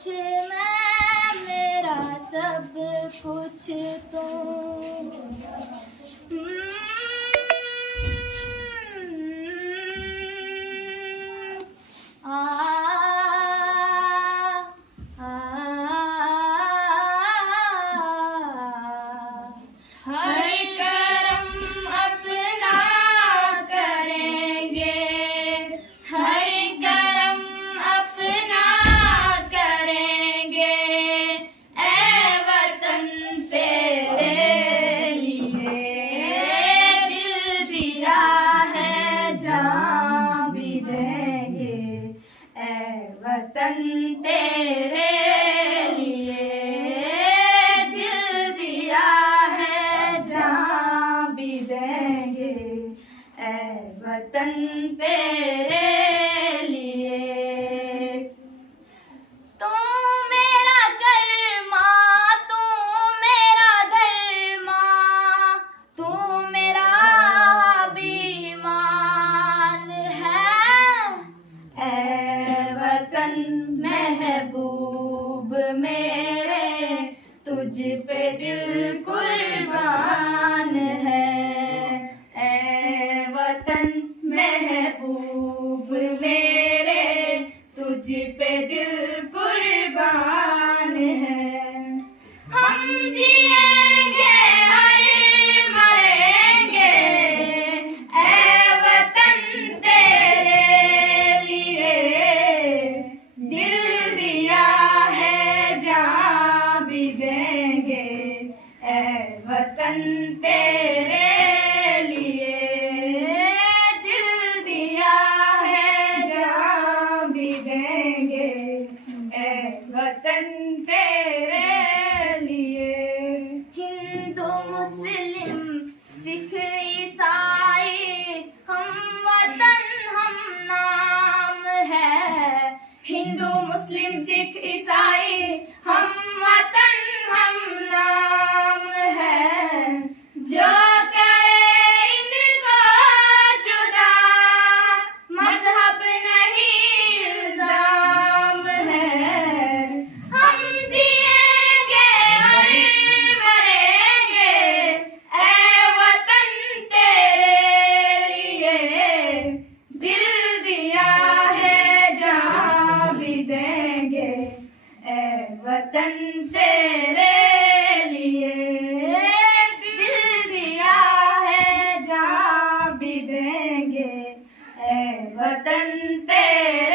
कुछ मैं, मेरा सब कुछ तू। हर करम अपना करेंगे, हर करम अपना करेंगे, ऐ वतन तेरे लिए दिल दिया है, जान भी देंगे, ऐ वतन तेरे लिए दिल दिया है, जान भी देंगे, ऐ वतन तेरे लिए। तू मेरा कर्मा, तू मेरा धर्मा, तू मेरा बीमान है, ऐ वतन महबूब मेरे, तुझ पे दिल कुर्बान है, ऐ वतन महबूब मेरे, तुझ पे दिल कुर्बान है। हम जिएंगे और मरेंगे, ऐ वतन तेरे लिए दिल दिया है, जान भी देंगे, ऐ वतन तेरे लिए दिल दिया है, जान भी देंगे, ऐ वतन तेरे लिए। हिंदू मुस्लिम सिख ईसाई हम वतन हम नाम है, हिंदू मुस्लिम सिख ईसाई हम वतन हम नाम है। जो करे इनको जुदा, मजहब नहीं इल्जाम है। हम जिएंगे और मरेंगे, ऐ वतन तेरे लिए दिल दिया है, जान भी देंगे, ऐ वतन तेरे लिए दिल दिया है, जान भी देंगे, ऐ वतन तेरे